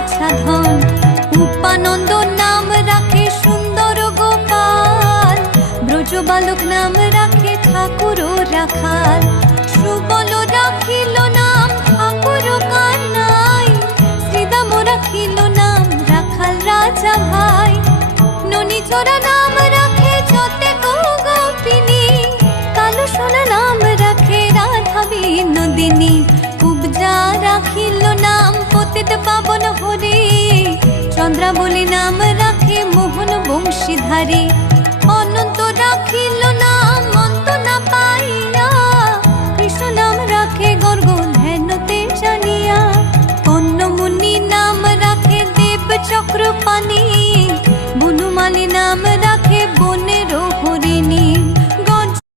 বাছা ধন। উপানন্দ নাম রাখে সুন্দর গোপাল, ব্রজ বালক নাম রাখে ঠাকুর রাখাল। সুবল রাখিল নাম ঠাকুর কানাই, শ্রীদাম রাখিল নাম রাখাল রাজা ভাই। ননীচরা নাম রাখে যতে গোপিনী, কালো সোনা নাম রাখে রাধা বিনোদিনী। কুবজা রাখিল নাম পতিত পাবন হরি, চন্দ্রাবলী নাম রাখে মোহন বংশীধারী। অনন্ত রাখিল নাম